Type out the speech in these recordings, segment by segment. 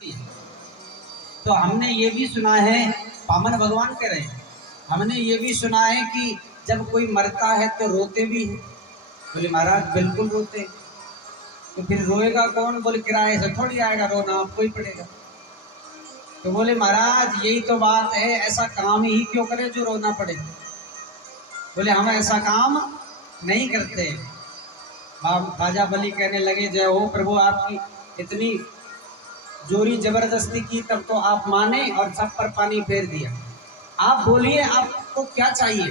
तो हमने ये भी सुना है, पामन भगवान कह रहे हैं, हमने ये भी सुना है कि जब कोई मरता है तो रोते भी हैं। बोले महाराज बिल्कुल रोते। तो फिर रोएगा कौन? बोले किराए से थोड़ी आएगा, रोना आपको ही पड़ेगा। तो बोले महाराज यही तो बात है, ऐसा काम ही क्यों करे जो रोना पड़े। बोले हम ऐसा काम नहीं करते। राजा बलि कहने लगे जय हो प्रभु, आपकी इतनी जोरी जबरदस्ती की तब तो आप माने और सब पर पानी फेर दिया। आप बोलिए आपको क्या चाहिए।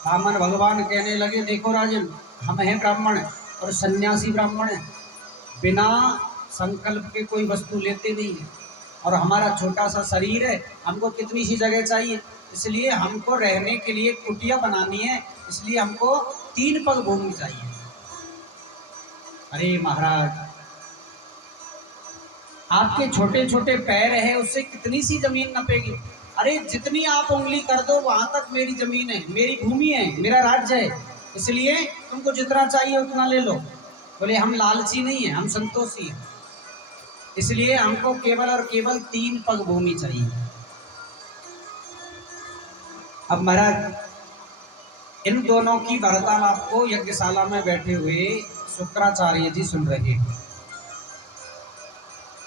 ब्राह्मण भगवान कहने लगे देखो राजन, हम हैं ब्राह्मण और सन्यासी ब्राह्मण है, बिना संकल्प के कोई वस्तु लेते नहीं है, और हमारा छोटा सा शरीर है, हमको कितनी सी जगह चाहिए, इसलिए हमको रहने के लिए कुटिया बनानी है, इसलिए हमको 3 पग भूमि चाहिए। अरे महाराज, आपके छोटे छोटे पैर है, उससे कितनी सी जमीन नपेगी। अरे जितनी आप उंगली कर दो वहां तक मेरी जमीन है, मेरी भूमि है, मेरा राज्य है, इसलिए तुमको जितना चाहिए उतना ले लो। बोले हम लालची नहीं है, हम संतोषी हैं, इसलिए हमको केवल और केवल 3 पग भूमि चाहिए। अब महाराज इन दोनों की वार्तालाप को यज्ञशाला में बैठे हुए शुक्राचार्य जी सुन रहे हैं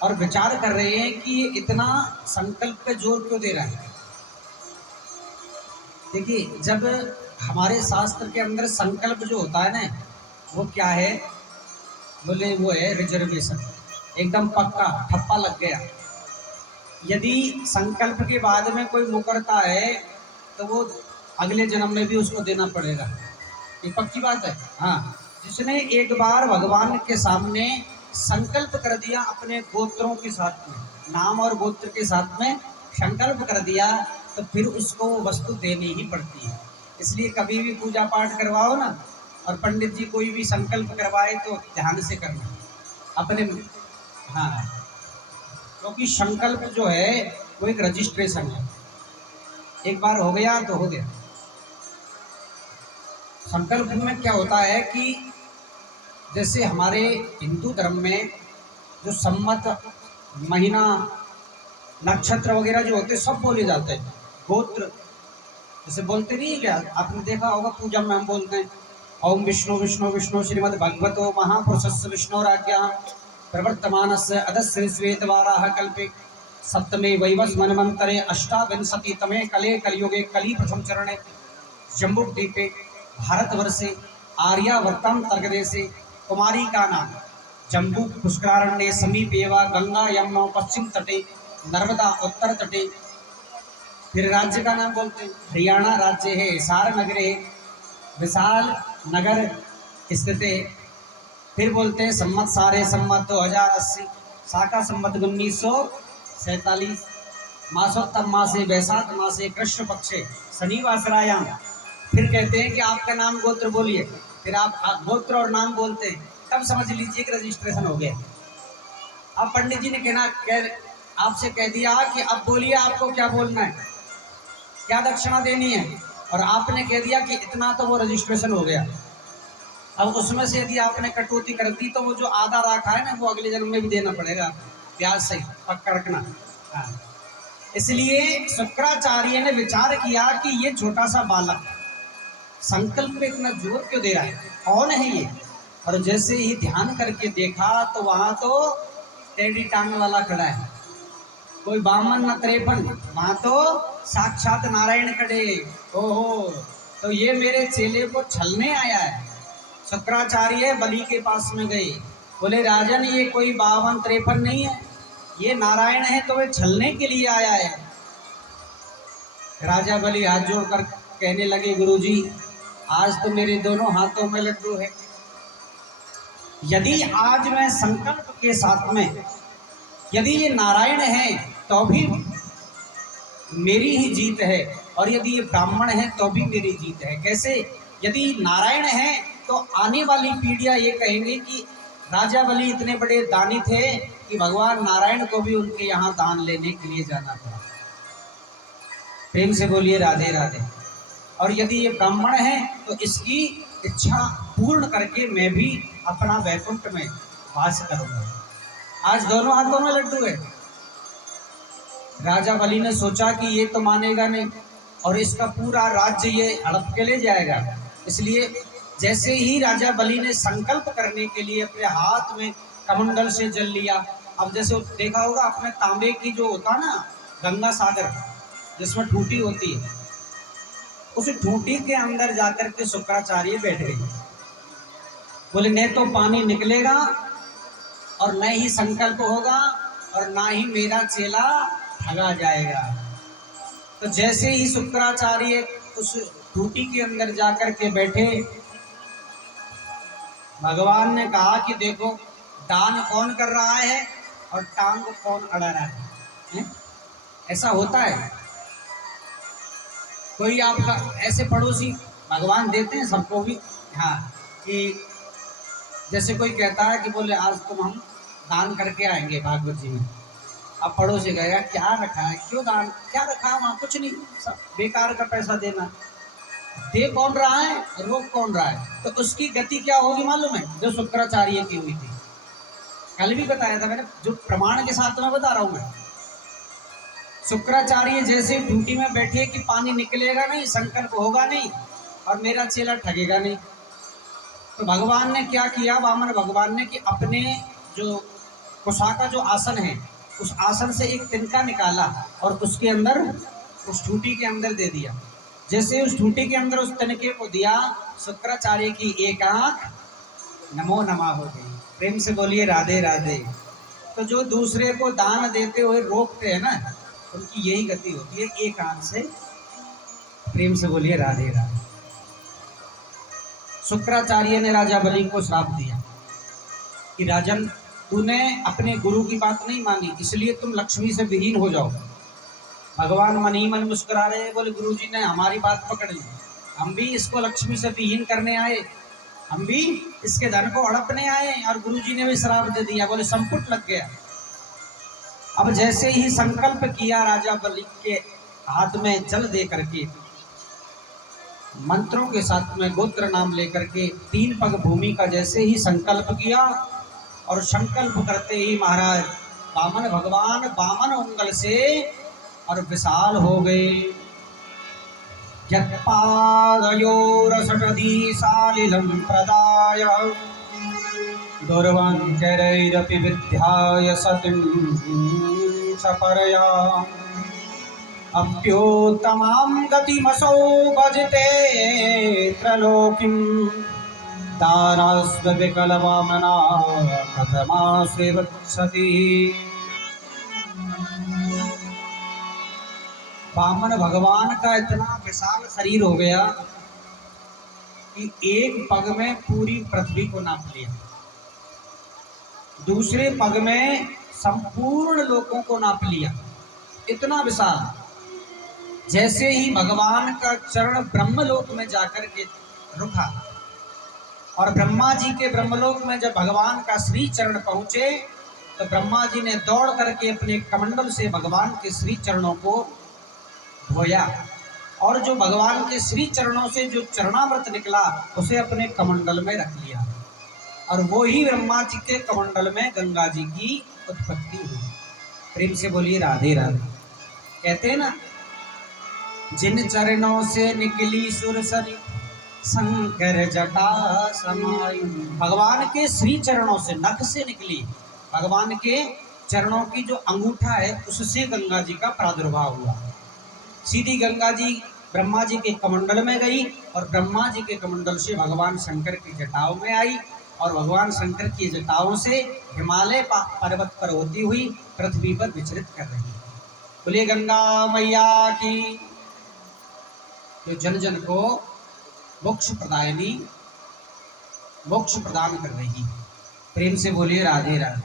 और विचार कर रहे हैं कि ये इतना संकल्प पे जोर क्यों दे रहा है। देखिए, जब हमारे शास्त्र के अंदर संकल्प जो होता है ना, वो क्या है? बोले वो है रिजर्वेशन, एकदम पक्का ठप्पा लग गया। यदि संकल्प के बाद में कोई मुकरता है तो वो अगले जन्म में भी उसको देना पड़ेगा, ये पक्की बात है। हाँ, जिसने एक बार भगवान के सामने संकल्प कर दिया अपने गोत्रों के साथ में, नाम और गोत्र के साथ में संकल्प कर दिया, तो फिर उसको वो वस्तु देनी ही पड़ती है। इसलिए कभी भी पूजा पाठ करवाओ ना, और पंडित जी कोई भी संकल्प करवाए तो ध्यान से करना अपने। हाँ, क्योंकि संकल्प जो है वो एक रजिस्ट्रेशन है, एक बार हो गया तो हो गया। संकल्प में क्या होता है कि जैसे हमारे हिंदू धर्म में जो सम्मत, महीना, नक्षत्र वगैरह जो होते सब बोले जाते हैं। गोत्र जैसे बोलते नहीं है क्या? आपने देखा होगा पूजा में हम बोलते हैं ओम विष्णु विष्णु विष्णु श्रीमद् भगवतो महापुरुषस्य विष्णुराज्ञा प्रवर्तमानस्य अदस्य श्वेतवाराह कल्पे सप्तमे वैवस्वन्वन्तरे अष्टाविंशतितमे कले कलियुगे कली प्रथम चरणे जम्बुद्वीपे भारतवर्षे आर्यावर्तम तर्कदेशे कुमारी का नाम जम्बू पुष्करारण्य समीप एवं गंगा यमुना पश्चिम तटे नर्मदा उत्तर तटे। फिर राज्य का नाम बोलते हैं, हरियाणा राज्य है, हिसार नगर है, विशाल नगर स्थित है। फिर बोलते हैं सम्मत सारे सम्मत 2080, शाखा सम्मत 1947, मासोत्तम मासे वैशाख मासे कृष्ण पक्षे शनिवासरायाम। फिर कहते हैं कि आपका नाम गोत्र बोलिए, फिर आप गोत्र और नाम बोलते हैं, तब समझ लीजिए कि रजिस्ट्रेशन हो गया। अब पंडित जी ने आपसे कह दिया कि अब बोलिए आपको क्या बोलना है, क्या दक्षिणा देनी है, और आपने कह दिया कि इतना, तो वो रजिस्ट्रेशन हो गया। अब उसमें से यदि आपने कटौती कर दी तो वो जो आधा रखा है ना, वो अगले जन्म में भी देना पड़ेगा, ब्याज से पक्का रखना। हाँ, इसलिए शुक्राचार्य ने विचार किया कि ये छोटा सा बालक संकल्प पे इतना जोर क्यों दे रहा है, कौन है ये। और जैसे ही ध्यान करके देखा तो वहां तो टेढ़ी टांग वाला खड़ा है, कोई बामन न 53, वहां तो साक्षात नारायण खड़े। ओहो, तो ये मेरे चेले को छलने आया है। शुक्राचार्य बलि के पास में गए, बोले राजन ये कोई 52 53 नहीं है, ये नारायण है, तो वे छलने के लिए आया है। राजा बलि हाथ जोड़कर कहने लगे गुरुजी, आज तो मेरे दोनों हाथों में लड्डू है। यदि आज मैं संकल्प के साथ में, यदि ये नारायण है तो भी मेरी ही जीत है, और यदि ये ब्राह्मण है तो भी मेरी जीत है। कैसे? यदि नारायण है तो आने वाली पीढ़ियां ये कहेंगे कि राजा बलि इतने बड़े दानी थे कि भगवान नारायण को भी उनके यहाँ दान लेने के लिए जाना पड़ा। प्रेम से बोलिए राधे राधे। और यदि ये ब्राह्मण है तो इसकी इच्छा पूर्ण करके मैं भी अपना वैकुंठ में वास करूंगा। आज दोनों हाथों में लड्डू है। राजा बलि ने सोचा कि ये तो मानेगा नहीं और इसका पूरा राज्य ये हड़प के ले जाएगा। इसलिए जैसे ही राजा बलि ने संकल्प करने के लिए अपने हाथ में कमंडल से जल लिया, अब जैसे देखा होगा अपने तांबे की जो होता ना गंगा सागर जिसमें ठूटी होती है, उस ठूटी के अंदर जाकर के शुक्राचार्य बैठ गए। बोले न तो पानी निकलेगा और न ही संकल्प होगा और ना ही मेरा चेला ठगा जाएगा। तो जैसे ही शुक्राचार्य उस टूटी के अंदर जाकर के बैठे, भगवान ने कहा कि देखो दान कौन कर रहा है और टांग कौन अड़ा रहा है? ऐसा होता है? कोई आपका ऐसे पड़ोसी भगवान देते हैं सबको भी, हाँ, कि जैसे कोई कहता है कि बोले आज तुम हम दान करके आएंगे भागवत जी में। अब पड़ोसी कहेगा क्या रखा है, क्यों दान, क्या रखा है वहाँ, कुछ नहीं, सब बेकार का पैसा देना। दे कौन रहा है, रोक कौन रहा है? तो उसकी गति क्या होगी मालूम है? जो शुक्राचार्य की हुई थी, कल भी बताया था मैंने, जो प्रमाण के साथ में बता रहा हूं मैं। शुक्राचार्य जैसे ड्यूटी में बैठे कि पानी निकलेगा नहीं, संकल्प होगा नहीं और मेरा चेला ठगेगा नहीं, तो भगवान ने क्या किया, वामन भगवान ने, कि अपने जो कुशा का जो आसन है उस आसन से एक तिनका निकाला और उसके अंदर, उस ठूटी के अंदर दे दिया। जैसे उस ठूटी के अंदर उस तिनके को दिया, शुक्राचार्य की एक आंख नमो नमः हो गई। प्रेम से बोलिए राधे राधे। तो जो दूसरे को दान देते हुए रोकते हैं ना, उनकी यही गति होती है, एक आंख से। प्रेम से बोलिए राधे राधे। शुक्राचार्य ने राजा बलि को श्राप दिया कि राजन, तूने अपने गुरु की बात नहीं मानी, इसलिए तुम लक्ष्मी से विहीन हो जाओ। भगवान मन ही मन मुस्कुरा रहे हैं, बोले गुरुजी ने हमारी बात पकड़ ली, हम भी इसको लक्ष्मी से विहीन करने आए, हम भी इसके धन को हड़पने आए और गुरुजी ने भी श्राप दे दिया। बोले संपुट लग गया। अब जैसे ही संकल्प किया राजा बलि के हाथ में जल दे करके, मंत्रों के साथ में गोत्र नाम लेकर के 3 पग भूमि का जैसे ही संकल्प किया, और संकल्प करते ही महाराज वामन भगवान वामन उंगल से और विशाल हो गए। यत्पादयोरसटधीशालिलं प्रदाय दुर्वंकरैरपि विद्याय सतिं सपरया अप्योत्तमां गतिमसौ भजते त्रलोकीं तारास्व विकलवामना कथमाश्रिवत्सति। वामन भगवान का इतना विशाल शरीर हो गया कि एक पग में पूरी पृथ्वी को नाप लिया, दूसरे पग में संपूर्ण लोकों को नाप लिया, इतना विशाल। जैसे ही भगवान का चरण ब्रह्मलोक में जाकर के रुका और ब्रह्मा जी के ब्रह्मलोक में जब भगवान का श्री चरण पहुंचे, तो ब्रह्मा जी ने दौड़ करके अपने कमंडल से भगवान के श्री चरणों को धोया, और जो भगवान के श्री चरणों से जो चरणामृत निकला उसे अपने कमंडल में रख लिया, और वो ही ब्रह्मा जी के कमंडल में गंगा जी की उत्पत्ति हुई। प्रेम से बोलिए राधे राधे। कहते हैं ना, जिन चरणों से निकली सुरसरी शंकर जटा समाई। भगवान के श्री चरणों से, नख से निकली, भगवान के चरणों की जो अंगूठा है उससे गंगा जी का प्रादुर्भाव हुआ। सीधी गंगा जी ब्रह्मा जी के कमंडल में गई और ब्रह्मा जी के कमंडल से भगवान शंकर की जटाओं में आई, और भगवान शंकर की जटाओं से हिमालय पर्वत पर होती हुई पृथ्वी पर विचरित कर रही है। बोलिए गंगा मैया की। जो जन जन को मोक्ष प्रदायनी, मोक्ष प्रदान कर रही। प्रेम से बोलिए राधे राधे।